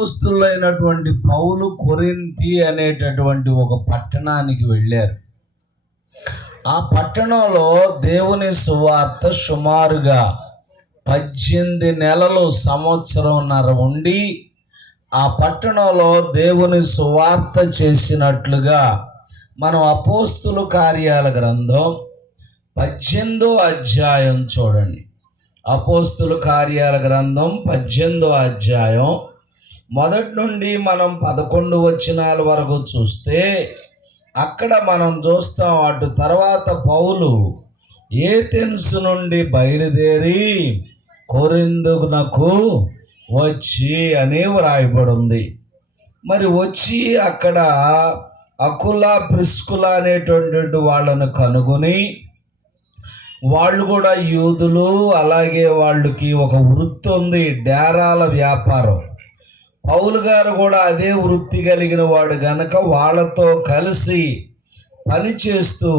అపోస్తలులైనటువంటి పౌలు కొరింథీ అనేటటువంటి ఒక పట్టణానికి వెళ్ళారు. ఆ పట్టణంలో దేవుని సువార్త సుమారుగా 18 నెలలు, సంవత్సరంన్నర ఉండి ఆ పట్టణంలో దేవుని సువార్త చేసినట్లుగా మనం అపోస్తలు కార్యాల గ్రంథం 18వ అధ్యాయం చూడండి. అపోస్తలు కార్యాల గ్రంథం 18వ అధ్యాయం మొదటి నుండి మనం 11 వచనాల వరకు చూస్తే అక్కడ మనం చూస్తాం, అటు తర్వాత పౌలు ఏథెన్సు నుండి బయలుదేరి కొరింథునకు వచ్చి అని వ్రాయబడి ఉంది. మరి వచ్చి అక్కడ అకుల ప్రిస్కుల అనేటువంటి వాళ్ళను కనుగొని, వాళ్ళు కూడా యూదులు, అలాగే వాళ్ళకి ఒక వృత్తి ఉంది, డేరాల వ్యాపారం. పౌలు గారు కూడా అదే వృత్తి కలిగిన వాడు గనక వాళ్ళతో కలిసి పనిచేస్తూ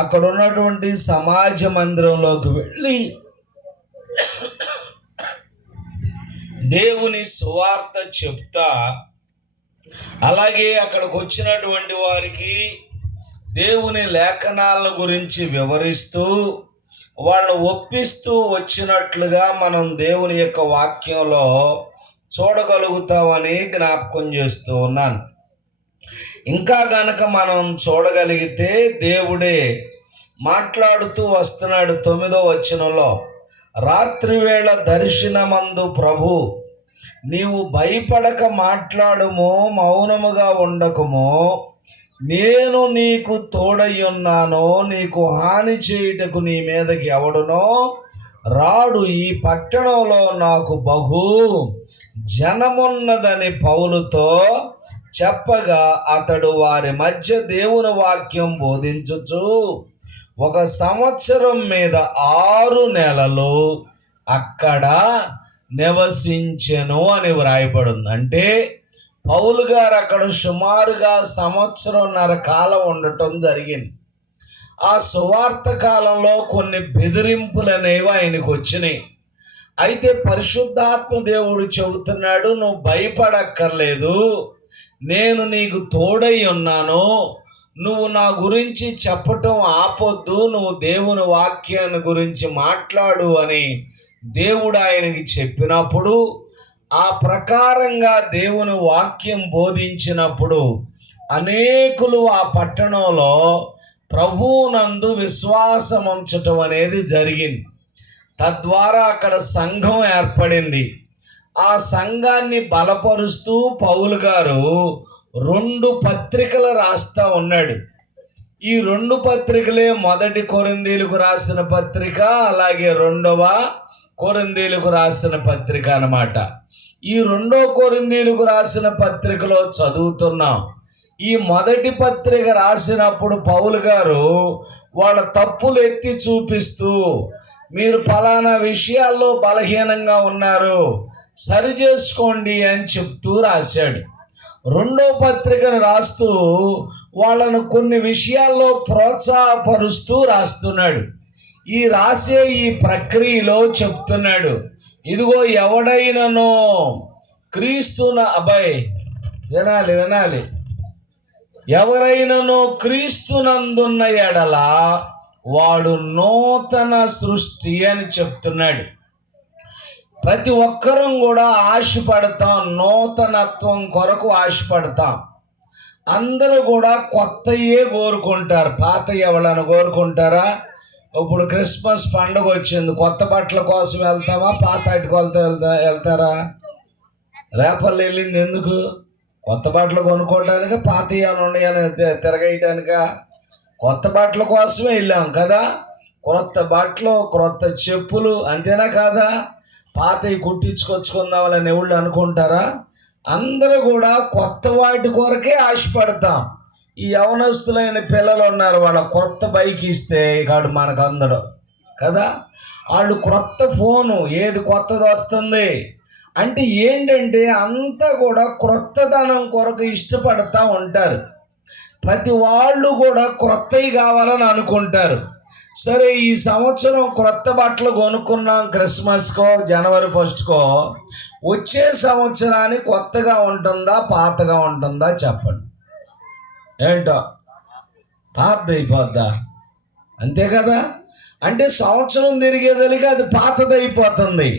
అక్కడ ఉన్నటువంటి సమాజ మందిరంలోకి వెళ్ళి దేవుని సువార్త చెప్తా, అలాగే అక్కడికి వచ్చినటువంటి వారికి దేవుని లేఖనాల గురించి వివరిస్తూ వాళ్ళని ఒప్పిస్తూ వచ్చినట్లుగా మనం దేవుని యొక్క వాక్యంలో చూడగలుగుతామని జ్ఞాపకం చేస్తూ ఉన్నాను. ఇంకా గనక మనం చూడగలిగితే దేవుడే మాట్లాడుతూ వస్తున్నాడు. 9వ వచనంలో, రాత్రివేళ దర్శనమందు ప్రభు, నీవు భయపడక మాట్లాడుము, మౌనముగా ఉండకుము, నేను నీకు తోడయ్యున్నాను, నీకు హాని చేయుటకు నీ మీదకి ఎవడునో రాడు, ఈ పట్టణంలో నాకు బహు జనమున్నదని పౌలుతో చెప్పగా, అతడు వారి మధ్య దేవుని వాక్యం బోధించుచు 1 సంవత్సరం మీద 6 నెలలు అక్కడ నివసించెను అని వ్రాయబడింది. అంటే పౌలు గారు అక్కడ సుమారుగా 1.5 సంవత్సరం కాలం ఉండటం జరిగింది. ఆ సువార్త కాలంలో కొన్ని బెదిరింపులు అనేవి ఆయనకు వచ్చినాయి. అయితే పరిశుద్ధాత్మ దేవుడు చెబుతున్నాడు, నువ్వు భయపడక్కర్లేదు, నేను నీకు తోడై ఉన్నాను, నువ్వు నా గురించి చెప్పటం ఆపొద్దు, నువ్వు దేవుని వాక్యాన్ని గురించి మాట్లాడు అని దేవుడు ఆయనకి చెప్పినప్పుడు, ఆ ప్రకారంగా దేవుని వాక్యం బోధించినప్పుడు అనేకులు ఆ పట్టణంలో ప్రభువునందు విశ్వాసం ఉంచటం అనేది జరిగింది. తద్వారా అక్కడ సంఘం ఏర్పడింది. ఆ సంఘాన్ని బలపరుస్తూ పౌలు గారు 2 పత్రికలు రాస్తా ఉన్నాడు. ఈ 2 పత్రికలే 1 కొరింథీయులకు రాసిన పత్రిక, అలాగే 2వ కొరింథీయులకు రాసిన పత్రిక అన్నమాట. ఈ 2వ కొరింథీయులకు రాసిన పత్రికలో చదువుతున్నాం. ఈ 1 పత్రిక రాసినప్పుడు పౌలు గారు వాళ్ళ తప్పులు ఎత్తి చూపిస్తూ, మీరు ఫలానా విషయాల్లో బలహీనంగా ఉన్నారు, సరి చేసుకోండి అని చెప్తూ రాశాడు. 2వ పత్రికను రాస్తూ వాళ్ళను కొన్ని విషయాల్లో ప్రోత్సాహపరుస్తూ రాస్తున్నాడు. ఈ రాసే ఈ ప్రక్రియలో చెప్తున్నాడు, ఇదిగో ఎవడైనను క్రీస్తున వినాలి ఎవరైనను క్రీస్తునందున్న ఎడల వాడు నూతన సృష్టి అని చెప్తున్నాడు. ప్రతి ఒక్కరం కూడా ఆశపడతాం, నూతనత్వం కొరకు ఆశపడతాం. అందరూ కూడా కొత్తయే కోరుకుంటారు, పాత ఎవడని కోరుకుంటారా? ఇప్పుడు క్రిస్మస్ పండుగ వచ్చింది, కొత్త బట్టల కోసం వెళ్తామా, పాత అటుకొలతో వెళ్తారా? రేపల్లి వెళ్ళింది ఎందుకు? కొత్త బట్టలు కొనుక్కోవటానికి, పాత ఏమైనా ఉన్నాయని తిరగేయటానిక? కొత్త బట్టల కోసమే వెళ్ళాం కదా. క్రొత్త బట్టలు, క్రొత్త చెప్పులు, అంతేనా కాదా? పాతవి కుట్టించుకొచ్చుకుందామని ఎవళ్ళు అనుకుంటారా? అందరూ కూడా కొత్త వాటి కొరకే ఆశపడతాం. ఈ యవనస్తులైన పిల్లలు ఉన్నారు, వాళ్ళ కొత్త బైక్ ఇస్తే కాడు మనకు అందడం కదా. వాళ్ళు క్రొత్త ఫోను, ఏది కొత్తది వస్తుంది అంటే ఏంటంటే అంతా కూడా క్రొత్తదనం కొరకు ఇష్టపడతా ఉంటారు. ప్రతి వాళ్ళు కూడా క్రొత్తవి కావాలని అనుకుంటారు. సరే, ఈ సంవత్సరం క్రొత్త బట్టలు కొనుక్కున్నాం, క్రిస్మస్కో జనవరి 1కో. వచ్చే సంవత్సరానికి కొత్తగా ఉంటుందా పాతగా ఉంటుందా చెప్పండి? ఏంటో పాతది అయిపోద్దా? అంతే కదా. అంటే సంవత్సరం తిరిగేదలికి అది పాతది అయిపోతుంది.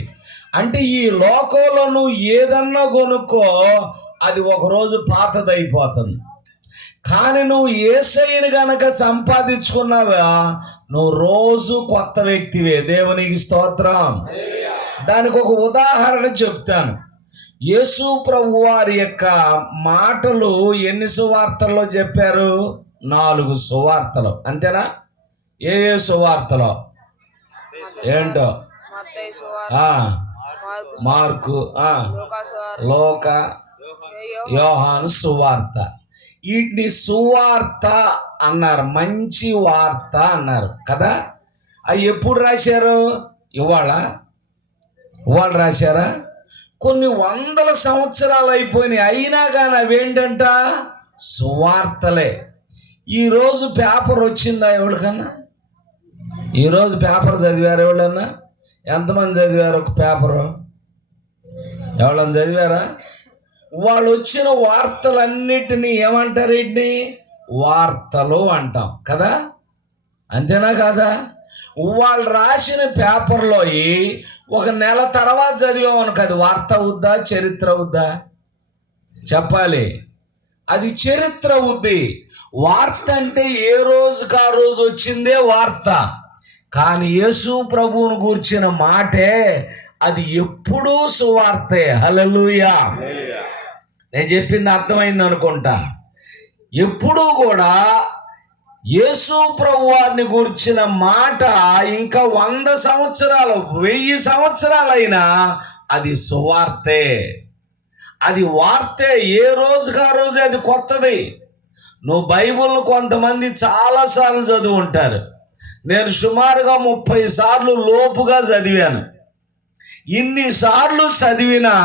అంటే ఈ లోకంలో నువ్వు ఏదన్నా కొనుక్కో, అది ఒకరోజు పాతది అయిపోతుంది. కానీ నువ్వు యేసయ్యను గనక సంపాదించుకున్నావా, నువ్వు రోజు కొత్త వ్యక్తివే. దేవునికి స్తోత్రం. దానికి ఒక ఉదాహరణ చెప్తాను. యేసు ప్రభు వారి యొక్క మాటలు ఎన్ని సువార్తల్లో చెప్పారు? 4 సువార్తలు. అంతేనా? ఏ సువార్తలో? ఏంటో? మార్కు, లోక, యోహాను సువార్త. వీటిని సువార్త అన్నారు, మంచి వార్త అన్నారు కదా. అవి ఎప్పుడు రాశారు? ఇవాళ రాశారా? కొన్ని వందల సంవత్సరాలు అయిపోయినాయి, అయినా కానీ అవేంటంట? సువార్తలే. ఈరోజు పేపర్ వచ్చిందా ఎవరికన్నా? ఈరోజు పేపర్ చదివారు ఎవరన్నా? ఎంతమంది చదివారు ఒక పేపరు? ఎవరన్నా చదివారా? వాళ్ళు వచ్చిన వార్తలన్నిటినీ ఏమంటారు? వీటిని వార్తలు అంటాం కదా. అంతేనా కాదా? వాళ్ళు రాసిన పేపర్లో ఒక నెల తర్వాత చదివామనుకో, అది వార్త అవుద్దా చరిత్ర అవుద్దా? చెప్పాలి. అది చరిత్ర అవుద్ది. వార్త అంటే ఏ రోజుకి ఆ రోజు వచ్చిందే వార్త. కానీ యేసు ప్రభువును గూర్చిన మాటే అది ఎప్పుడూ సువార్తే. హల్లెలూయా. నేను చెప్పింది అర్థమైంది అనుకుంటా. ఎప్పుడూ కూడా యేసు ప్రభువారిని గూర్చిన మాట ఇంకా 100 సంవత్సరాలు 1000 సంవత్సరాలైనా అది సువార్తే. అది వార్తే. ఏ రోజుకి ఆ రోజు అది కొత్తది. నువ్వు బైబిల్ను కొంతమంది చాలాసార్లు చదువు ఉంటారు. నేను సుమారుగా 30 సార్లు లోపుగా చదివాను. ఇన్నిసార్లు చదివినా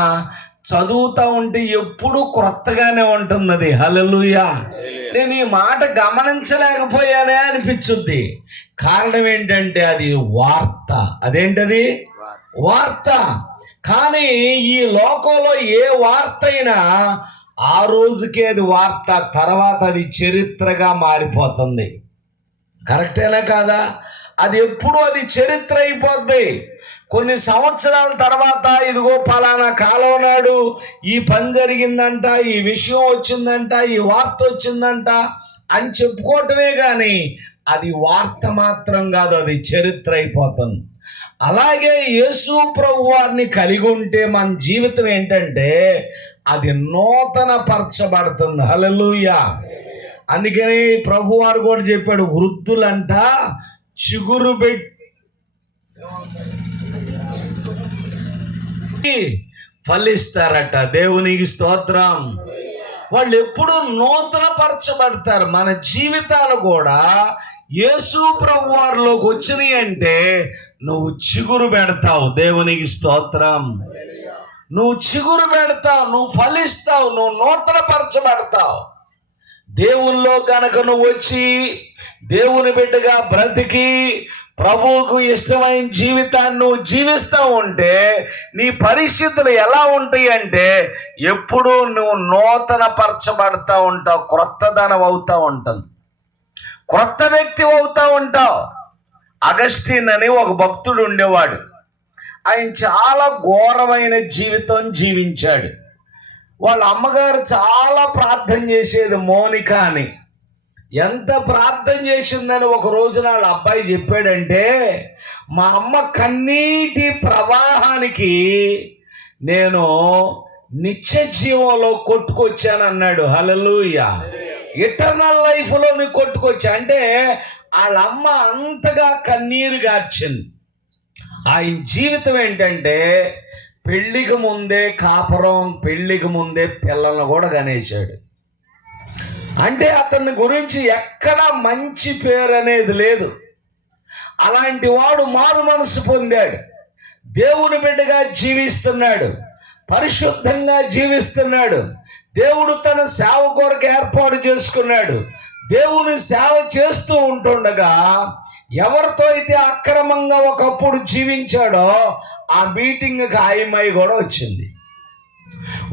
చదువుతూ ఉంటే ఎప్పుడు క్రొత్తగానే ఉంటున్నది. హల్లెలూయా. నేను ఈ మాట గమనించలేకపోయానే అనిపించుద్ది. కారణం ఏంటంటే అది వార్త. అదేంటది? వార్త. కానీ ఈ లోకంలో ఏ వార్త అయినా ఆ రోజుకే అది వార్త, తర్వాత అది చరిత్రగా మారిపోతుంది. కరెక్టేనా కాదా? అది ఎప్పుడు అది చరిత్ర అయిపోద్ది. కొన్ని సంవత్సరాల తర్వాత ఇదిగో పలానా కాలం నాడు ఈ పని జరిగిందంట, ఈ విషయం వచ్చిందంట, ఈ వార్త వచ్చిందంట అని చెప్పుకోవటమే కానీ అది వార్త మాత్రం కాదు, అది చరిత్ర అయిపోతుంది. అలాగే యేసు ప్రభు వారిని కలిగి ఉంటే మన జీవితం ఏంటంటే అది నూతన పరచబడుతుంది. హల్లెలూయా. అందుకని ప్రభు వారు కూడా చెప్పాడు, వృద్ధులంట చిగురు పెట్టి ఫలిస్తారట. దేవునికి స్తోత్రం. వాళ్ళు ఎప్పుడు నూతన పరచబడతారు. మన జీవితాలు కూడా యేసు ప్రభు వారిలోకి వచ్చినాయి అంటే నువ్వు చిగురు పెడతావు. దేవునికి స్తోత్రం. నువ్వు చిగురు పెడతావు, నువ్వు ఫలిస్తావు, నువ్వు నూతన పరచబడతావు. దేవుల్లో కనుక నువ్వు వచ్చి దేవుని బిడ్డగా బ్రతికి ప్రభువుకు ఇష్టమైన జీవితాన్ని నువ్వు జీవిస్తూ ఉంటే నీ పరిస్థితులు ఎలా ఉంటాయి అంటే ఎప్పుడూ నువ్వు నూతన పరచబడతా ఉంటావు, క్రొత్తదనం అవుతూ ఉంటుంది, క్రొత్త వ్యక్తి అవుతూ ఉంటావు. అగస్టిన్ అని ఒక భక్తుడు ఉండేవాడు. ఆయన చాలా ఘోరమైన జీవితం జీవించాడు. వాళ్ళ అమ్మగారు చాలా ప్రార్థన చేసేది, మోనిక అని. ఎంత ప్రార్థన చేసిందని ఒక రోజున వాళ్ళ అబ్బాయి చెప్పాడంటే, మా అమ్మ కన్నీటి ప్రవాహానికి నేను నిత్య జీవంలో కొట్టుకొచ్చానన్నాడు. హల్లెలూయా. ఇటర్నల్ లైఫ్లో నీ కొట్టుకొచ్చా అంటే వాళ్ళ అమ్మ అంతగా కన్నీరు గార్చింది. ఆయన జీవితం ఏంటంటే పెళ్లికి ముందే కాపురం, పెళ్లికి ముందే పిల్లలను కూడా కనేశాడు. అంటే అతని గురించి ఎక్కడ మంచి పేరు అనేది లేదు. అలాంటి వాడు మారు మనసు పొందాడు, దేవుని బిడ్డగా జీవిస్తున్నాడు, పరిశుద్ధంగా జీవిస్తున్నాడు. దేవుడు తన సేవ కొరకు ఏర్పాటు చేసుకున్నాడు. దేవుని సేవ చేస్తూ ఉంటుండగా ఎవరితో అయితే అక్రమంగా ఒకప్పుడు జీవించాడో ఆ మీటింగ్కి ఆయమ్మాయి కూడా వచ్చింది.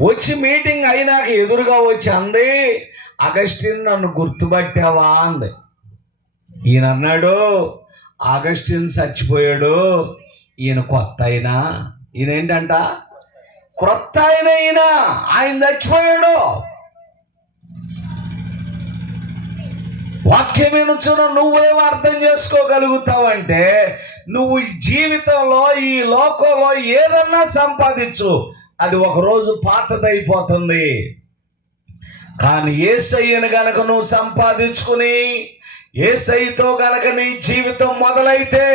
వచ్చి మీటింగ్ అయినాక ఎదురుగా వచ్చి అంది, అగస్టిన్ నన్ను గుర్తుపట్టావా అంది. ఈయన అన్నాడు, అగస్టిన్ చచ్చిపోయాడు, ఈయన కొత్త అయినా. ఈయన ఏంటంట, క్రొత్త ఆయన చచ్చిపోయాడు. వాక్యం వినుచున్న నువ్వేం అర్థం చేసుకోగలుగుతావంటే, నువ్వు ఈ జీవితంలో ఈ లోకంలో ఏదన్నా సంపాదించు, అది ఒకరోజు పాతదైపోతుంది. కానీ యేసయ్యను గనక నువ్వు సంపాదించుకుని యేసయ్యతో గనక నీ జీవితం మొదలైతే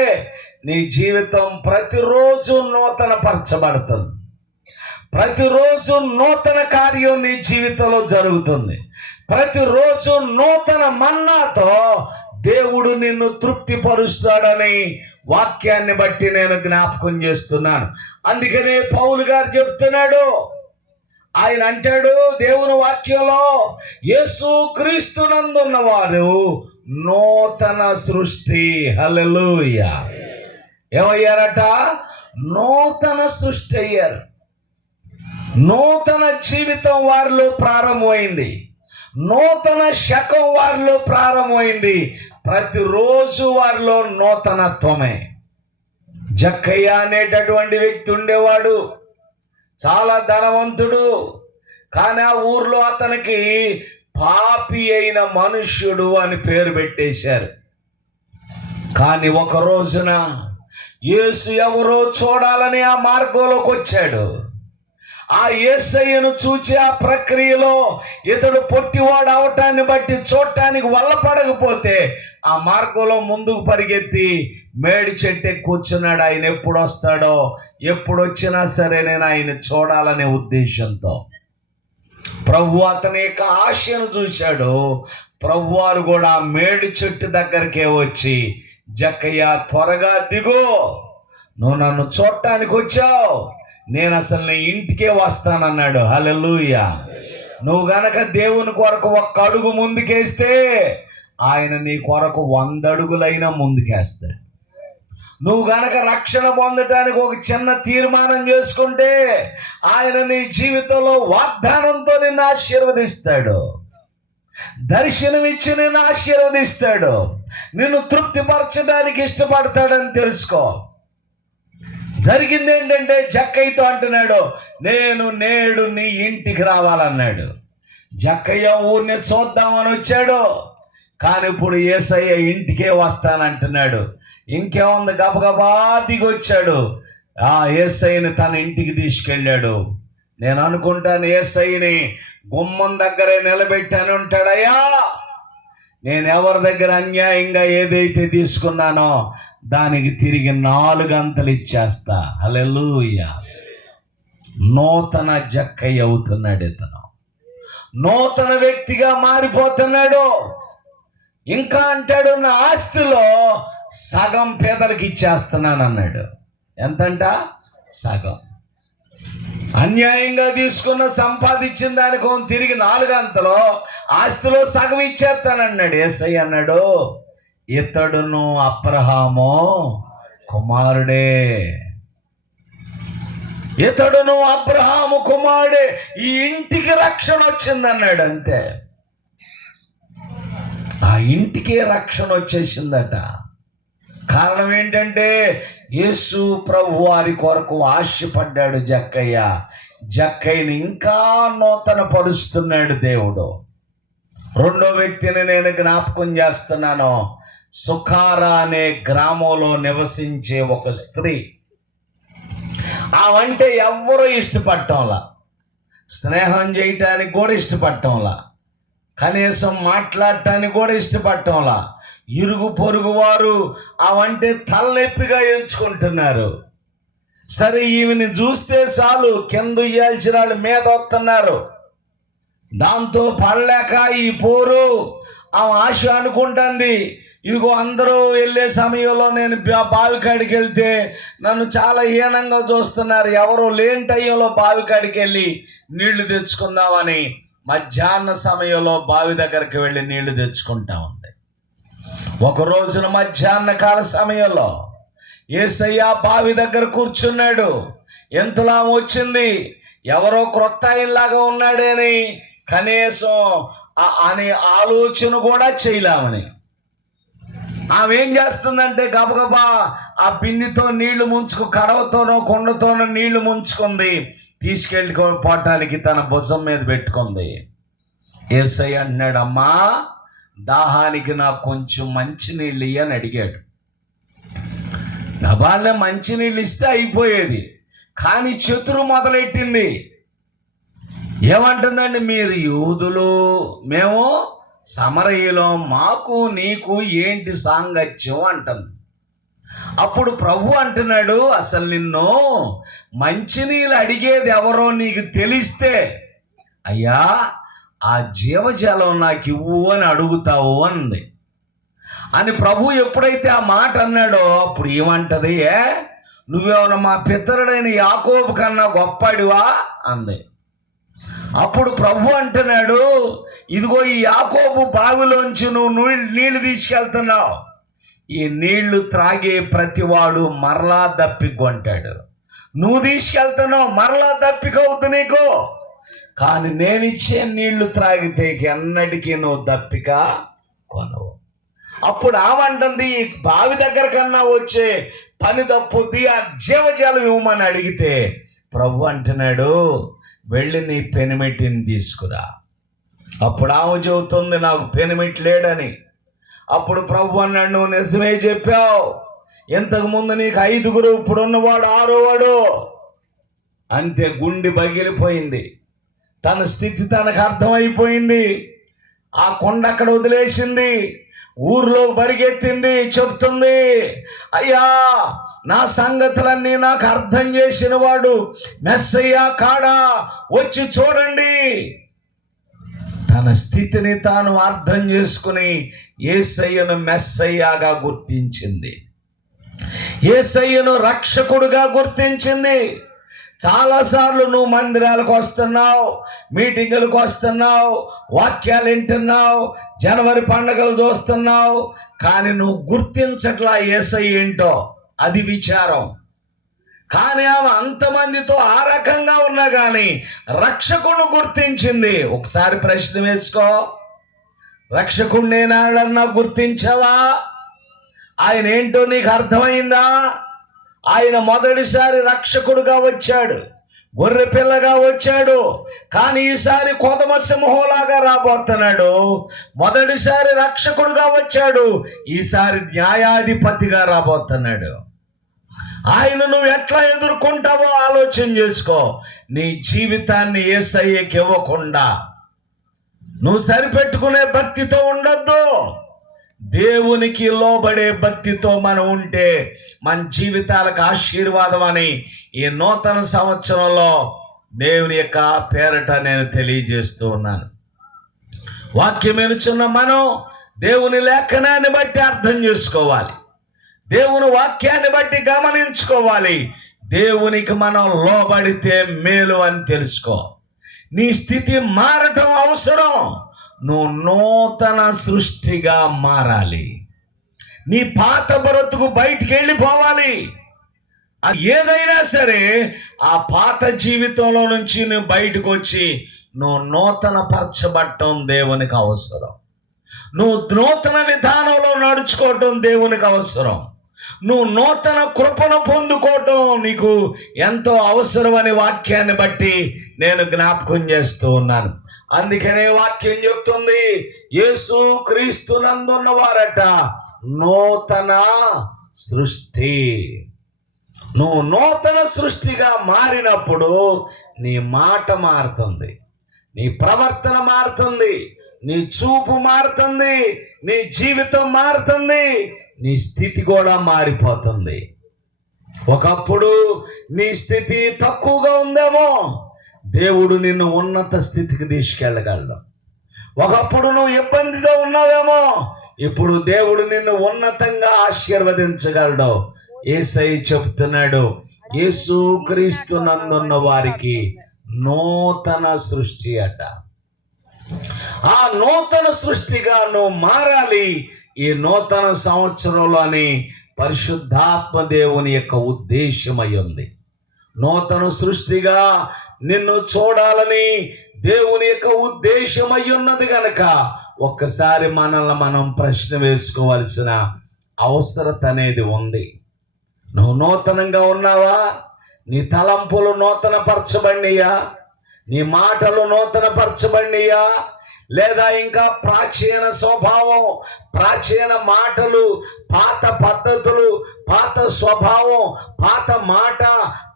నీ జీవితం ప్రతిరోజు నూతన పరచబడుతుంది. ప్రతిరోజు నూతన కార్యం నీ జీవితంలో జరుగుతుంది. ప్రతిరోజు నూతన మన్నాతో దేవుడు నిన్ను తృప్తిపరుస్తాడని వాక్యాన్ని బట్టి నేను జ్ఞాపకం చేస్తున్నాను. అందుకనే పౌలు గారు చెప్తున్నాడు, ఆయన అంటాడు దేవుని వాక్యంలో, యేసు క్రీస్తునందున్నవారు నూతన సృష్టి. హల్లెలూయా. ఏమయ్యారట? నూతన సృష్టి అయ్యారు. నూతన జీవితం వారిలో ప్రారంభమైంది. నూతన శకం వారిలో ప్రారంభమైంది. ప్రతిరోజు వారిలో నూతనత్వమే. జక్కయ్య అనేటటువంటి వ్యక్తి ఉండేవాడు, చాలా ధనవంతుడు. కానీ ఆ ఊర్లో అతనికి పాపి అయిన మనుష్యుడు అని పేరు పెట్టేశారు. కానీ ఒక రోజున యేసు ఎవరో చూడాలని ఆ మార్గంలోకి వచ్చాడు. ఆ యేసయ్యను చూచి ఆ ప్రక్రియలో ఇతడు పొట్టివాడు అవటాన్ని బట్టి చూడటానికి వల్లపడకపోతే ఆ మార్గంలో ముందుకు పరిగెత్తి మేడి చెట్టు కూర్చున్నాడు. ఆయన ఎప్పుడు వస్తాడో, ఎప్పుడు వచ్చినా సరే నేను ఆయన చూడాలనే ఉద్దేశంతో ప్రభు అతని యొక్క ఆశను చూశాడు. ప్రభువారు కూడా మేడి చెట్టు దగ్గరికే వచ్చి, జక్కయ్య త్వరగా దిగు, నువ్వు నన్ను చూడటానికి వచ్చావు, నేను అసలు నీ ఇంటికే వస్తానన్నాడు. హల్లెలూయా. నువ్వు గనక దేవుని కొరకు ఒక్క అడుగు ముందుకేస్తే ఆయన నీ కొరకు 100 అడుగులైనా ముందుకేస్తాడు. నువ్వు గనక రక్షణ పొందటానికి ఒక చిన్న తీర్మానం చేసుకుంటే ఆయన నీ జీవితంలో వాగ్దానంతో నిన్ను ఆశీర్వదిస్తాడు. దర్శనమిచ్చి నిన్ను ఆశీర్వదిస్తాడు. నిన్ను తృప్తిపరచడానికి ఇష్టపడతాడని తెలుసుకో. జరిగింది ఏంటంటే, జక్కయ్యతో అంటున్నాడు, నేను నేడు నీ ఇంటికి రావాలన్నాడు. జక్కయ్య ఊరిని చూద్దామని వచ్చాడు, కానీ ఇప్పుడు యేసయ్య ఇంటికే వస్తానంటున్నాడు. ఇంకేముంది, గబగబా దిగి వచ్చాడు. ఆ యేసయ్యని తన ఇంటికి తీసుకెళ్ళాడు. నేను అనుకుంటాను యేసయ్యని గుమ్మం దగ్గరే నిలబెట్టాను ఉంటాడు, అయ్యా నేను ఎవరి దగ్గర అన్యాయంగా ఏదైతే తీసుకున్నానో దానికి తిరిగి 4 అంతలు ఇచ్చేస్తా. హల్లెలూయా. నూతన జక్కయ్య అవుతున్నాడు. ఇతను నూతన వ్యక్తిగా మారిపోతున్నాడు. ఇంకా అంటాడు, నా ఆస్తిలో సగం పేదలకు ఇచ్చేస్తున్నాను అన్నాడు. ఎంతంట? సగం. అన్యాయంగా తీసుకున్న సంపాదించిన దానికి తిరిగి 4 అంతలో ఆస్తిలో సగం ఇచ్చేస్తానన్నాడు. యేసయ్య అన్నాడు, ఇతడును అబ్రహాము కుమారుడే, ఇతడును అబ్రహాము కుమారుడే, ఈ ఇంటికి రక్షణ వచ్చిందన్నాడు. అంతే, ఆ ఇంటికే రక్షణ వచ్చేసిందట. కారణం ఏంటంటే యేసు ప్రభు వారి కొరకు ఆశపడ్డాడు జక్కయ్య. జక్కయ్యని ఇంకా నూతన పరుస్తున్నాడు దేవుడు. రెండో వ్యక్తిని నేను జ్ఞాపకం చేస్తున్నాను. సుఖారా అనే గ్రామంలో నివసించే ఒక స్త్రీ. ఆవంటే ఎవ్వరూ ఇష్టపడటంలా, స్నేహం చేయటానికి కూడా ఇష్టపడటంలా, కనీసం మాట్లాడటానికి కూడా ఇష్టపడటంలా. ఇరుగు పొరుగు వారు అవంటే తలనొప్పిగా ఎంచుకుంటున్నారు. సరే, ఈమెని చూస్తే చాలు కింద ఇయ్యాల్సిన వాళ్ళు మీద వస్తున్నారు. దాంతో పడలేక ఈ పోరు ఆమె ఆశ అనుకుంటుంది, ఇదిగో అందరూ వెళ్ళే సమయంలో నేను బావికాడికి వెళ్తే నన్ను చాలా హీనంగా చూస్తున్నారు, ఎవరో లేని టైంలో బావికాడికి వెళ్ళి నీళ్లు తెచ్చుకుందామని మధ్యాహ్న సమయంలో బావి దగ్గరికి వెళ్ళి నీళ్లు తెచ్చుకుంటా ఉంది. ఒక రోజున మధ్యాహ్న కాల సమయంలో యేసయ్య బావి దగ్గర కూర్చున్నాడు. ఎంతలా వచ్చింది, ఎవరో క్రొత్త ఆయనలాగా ఉన్నాడని కనీసం అనే ఆలోచన కూడా చేయలేమని. ఆమె ఏం చేస్తుందంటే గబగబా ఆ బిందితో నీళ్లు ముంచుకు, కడవతోనో కొండతోనో నీళ్లు ముంచుకుంది, తీసుకెళ్ళి పోవటానికి తన భుజం మీద పెట్టుకుంది. యేసయ్య అన్నాడు, అమ్మా దాహానికి నాకు కొంచెం మంచినీళ్ళు ఇయ్యి అని అడిగాడు. నబాలే మంచినీళ్ళు ఇస్తే అయిపోయేది, కానీ చతురు మొదలెట్టింది. ఏమంటుందండి, మీరు యూదులు, మేము సమరయ్యలో, మాకు నీకు ఏంటి సాంగత్యం అంటుంది. అప్పుడు ప్రభు అంటున్నాడు, అసలు నిన్ను మంచినీళ్ళు అడిగేది ఎవరో నీకు తెలిస్తే అయ్యా ఆ జీవజలం నాకు ఇవ్వు అని అడుగుతావు అంది. అని ప్రభు ఎప్పుడైతే ఆ మాట అన్నాడో అప్పుడు ఏమంటది, నువ్వేమన్నా మా పితరుడైన యాకోబు కన్నా గొప్పడివా అంది. అప్పుడు ప్రభు అంటున్నాడు, ఇదిగో ఈ యాకోబు బావిలోంచి నువ్వు నీళ్లు తీసుకెళ్తున్నావు, ఈ నీళ్లు త్రాగే ప్రతివాడు మరలా దప్పికొంటాడు. నువ్వు తీసుకెళ్తున్నావు, మరలా దప్పికవుతు నీకు, కానీ నేనిచ్చే నీళ్లు త్రాగితే ఎన్నటికీ నువ్వు దప్పిక కొనవు. అప్పుడు ఆమంటుంది, ఈ బావి దగ్గర కన్నా వచ్చే పని తప్పుద్ది, ఆ జీవజలం ఇవ్వమని అడిగితే ప్రభు అంటున్నాడు, వెళ్ళి నీ పెనిమిటిని తీసుకురా. అప్పుడు ఆమె చెబుతుంది, నాకు పెనిమిటి లేడని. అప్పుడు ప్రభు అన్నాడు, నువ్వు నిజమే చెప్పావు, ఇంతకుముందు నీకు 5గురు, ఇప్పుడున్నవాడు 6వాడు. అంతే, గుండె పగిలిపోయింది. తన స్థితి తనకు అర్థమైపోయింది. ఆ కొండ అక్కడ వదిలేసింది, ఊర్లో పరిగెత్తింది, చెప్తుంది, అయ్యా నా సంగతులన్నీ నాకు అర్థం చేసిన వాడు మెస్సయ్య కాడా, వచ్చి చూడండి. తన స్థితిని తాను అర్థం చేసుకుని యేసయ్యను మెస్సయ్యగా గుర్తించింది, యేసయ్యను రక్షకుడుగా గుర్తించింది. చాలాసార్లు నువ్వు మందిరాలకు వస్తున్నావు, మీటింగులకు వస్తున్నావు, వాక్యాలు వింటున్నావు, జనవరి పండుగలు చూస్తున్నావు, కానీ నువ్వు గుర్తించట్లా యేసయ్య ఏంటో. అది విచారం. కానీ ఆమె అంతమందితో ఆ రకంగా ఉన్నా కానీ రక్షకుడు గుర్తించింది. ఒకసారి ప్రశ్న వేసుకో, రక్షకుడు నేనాడన్నా గుర్తించావా? ఆయన ఏంటో నీకు అర్థమైందా? ఆయన మొదటిసారి రక్షకుడుగా వచ్చాడు, గొర్రె పిల్లగా వచ్చాడు, కానీ ఈసారి కొదమ సింహంలాగా రాబోతున్నాడు. మొదటిసారి రక్షకుడుగా వచ్చాడు, ఈసారి న్యాయాధిపతిగా రాబోతున్నాడు. ఆయన నువ్వు ఎట్లా ఎదుర్కొంటావో ఆలోచన చేసుకో. నీ జీవితాన్ని యేసయ్యకి ఇవ్వకుండా నువ్వు సరిపెట్టుకునే భక్తితో ఉండొద్దు. దేవునికి లోబడే భక్తితో మనం ఉంటే మన జీవితాలకు ఆశీర్వాదం అని ఈ నూతన సంవత్సరంలో దేవుని యొక్క పేరట నేను తెలియజేస్తూ ఉన్నాను. వాక్యం వినుచున్న మనం దేవుని లేఖనాన్ని బట్టి అర్థం చేసుకోవాలి, దేవుని వాక్యాన్ని బట్టి గమనించుకోవాలి. దేవునికి మనం లోబడితే మేలు అని తెలుసుకో. నీ స్థితి మారటం అవసరం. నువ్వు నూతన సృష్టిగా మారాలి. నీ పాత బ్రతుకు బయటికి వెళ్ళిపోవాలి. అది ఏదైనా సరే ఆ పాత జీవితంలో నుంచి నువ్వు బయటకు వచ్చి నువ్వు నూతన పరచబడటం దేవునికి అవసరం. నువ్వు నూతన విధానంలో నడుచుకోవటం దేవునికి అవసరం. నువ్వు నూతన కృపను పొందుకోవటం నీకు ఎంతో అవసరమని వాక్యాన్ని బట్టి నేను జ్ఞాపకం చేస్తూ ఉన్నాను. అందుకనే వాక్యం చెప్తుంది, యేసు క్రీస్తునందున్న వారట నూతన సృష్టి. నువ్వు నూతన సృష్టిగా మారినప్పుడు నీ మాట మారుతుంది, నీ ప్రవర్తన మారుతుంది, నీ చూపు మారుతుంది, నీ జీవితం మారుతుంది, నీ స్థితి కూడా మారిపోతుంది. ఒకప్పుడు నీ స్థితి తక్కువగా ఉందేమో, దేవుడు నిన్ను ఉన్నత స్థితికి తీసుకెళ్ళగలడు. ఒకప్పుడు నువ్వు ఇబ్బందితో ఉన్నావేమో, ఇప్పుడు దేవుడు నిన్ను ఉన్నతంగా ఆశీర్వదించగలడు. యేసయ్య చెప్తున్నాడు, యేసు క్రీస్తునందున్న వారికి నూతన సృష్టి అట. ఆ నూతన సృష్టిగా నువ్వు మారాలి. ఈ నూతన సంవత్సరంలోని పరిశుద్ధాత్మ దేవుని యొక్క ఉద్దేశమై ఉంది. నూతన సృష్టిగా నిన్ను చూడాలని దేవుని యొక్క ఉద్దేశమై ఉన్నది కనుక ఒక్కసారి మనల్ని మనం ప్రశ్న వేసుకోవాల్సిన అవసరత అనేది ఉంది. నువ్వు నూతనంగా ఉన్నావా? నీ తలంపులు నూతనపరచబడినయా? నీ మాటలు నూతనపరచబడినయా? లేదా ఇంకా ప్రాచీన స్వభావం, ప్రాచీన మాటలు, పాత పద్ధతులు, పాత స్వభావం, పాత మాట,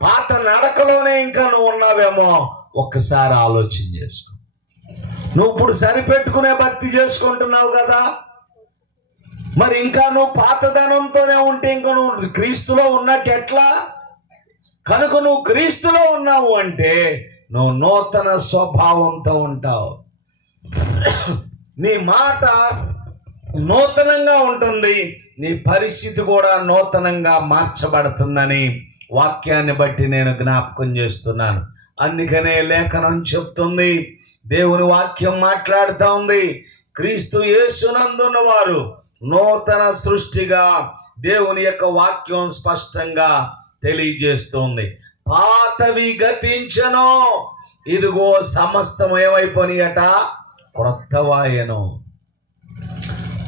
పాత నడకలోనే ఇంకా నువ్వు ఉన్నావేమో ఒక్కసారి ఆలోచన చేసుకో. నువ్వు ఇప్పుడు సరిపెట్టుకునే భక్తి చేసుకుంటున్నావు కదా, మరి ఇంకా నువ్వు పాతదనంతోనే ఉంటే ఇంకా నువ్వు క్రీస్తులో ఉన్నట్టు ఎట్లా? కనుక నువ్వు క్రీస్తులో ఉన్నావు అంటే నువ్వు నూతన స్వభావంతో ఉంటావు. నీ మాట నూతనంగా ఉంటుంది, నీ పరిస్థితి కూడా నూతనంగా మార్చబడుతుందని వాక్యాన్ని బట్టి నేను జ్ఞాపకం చేస్తున్నాను. అందుకనే లేఖనం చెప్తుంది, దేవుని వాక్యం మాట్లాడుతూ ఉంది, క్రీస్తు యేసునందున్న వారు నూతన సృష్టిగా దేవుని యొక్క వాక్యం స్పష్టంగా తెలియజేస్తుంది. పాతవి గతించను, ఇదిగో సమస్తం ఏమైపోయినయట, క్రొత్తవాయను.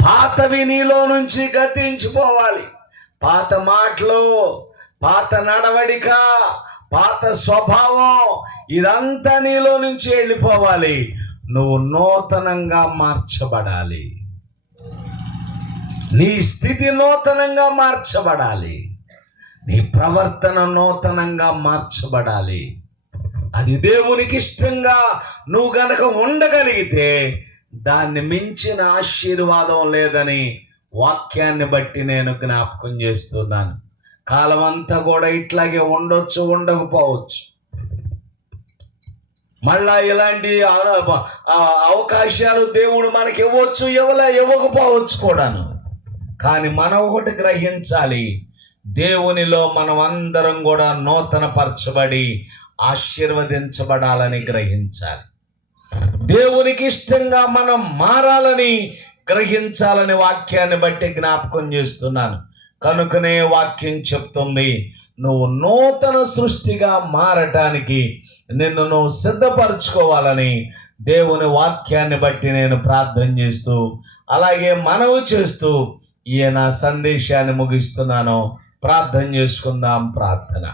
పాతవి నీలో నుంచి గతించిపోవాలి. పాత మాటలు, పాత నడవడిక, పాత స్వభావం ఇదంతా నీలో నుంచి వెళ్ళిపోవాలి. నువ్వు నూతనంగా మార్చబడాలి. నీ స్థితి నూతనంగా మార్చబడాలి. నీ ప్రవర్తన నూతనంగా మార్చబడాలి. అది దేవునికి ఇష్టంగా నువ్వు గనక ఉండగలిగితే దాన్ని మించిన ఆశీర్వాదం లేదని వాక్యాన్ని బట్టి నేను జ్ఞాపకం చేస్తున్నాను. కాలం అంతా కూడా ఇట్లాగే ఉండొచ్చు, ఉండకపోవచ్చు. మళ్ళా ఇలాంటి అవకాశాలు దేవుడు మనకి ఇవ్వచ్చు, ఇవ్వకపోవచ్చు కూడాను. కానీ మనం ఒకటి గ్రహించాలి, దేవునిలో మనం అందరం కూడా నూతన పరచబడి ఆశీర్వదించబడాలని గ్రహించాలి. దేవునికి ఇష్టంగా మనం మారాలని గ్రహించాలని వాక్యాన్ని బట్టి జ్ఞాపకం చేస్తున్నాను. కనుకనే వాక్యం చెప్తుంది, నువ్వు నూతన సృష్టిగా మారటానికి నిన్ను నువ్వు సిద్ధపరచుకోవాలని దేవుని వాక్యాన్ని బట్టి నేను ప్రార్థన చేస్తూ అలాగే మనవి చేస్తూ ఈయన సందేశాన్ని ముగిస్తున్నాను. ప్రార్థన చేసుకుందాం. ప్రార్థన.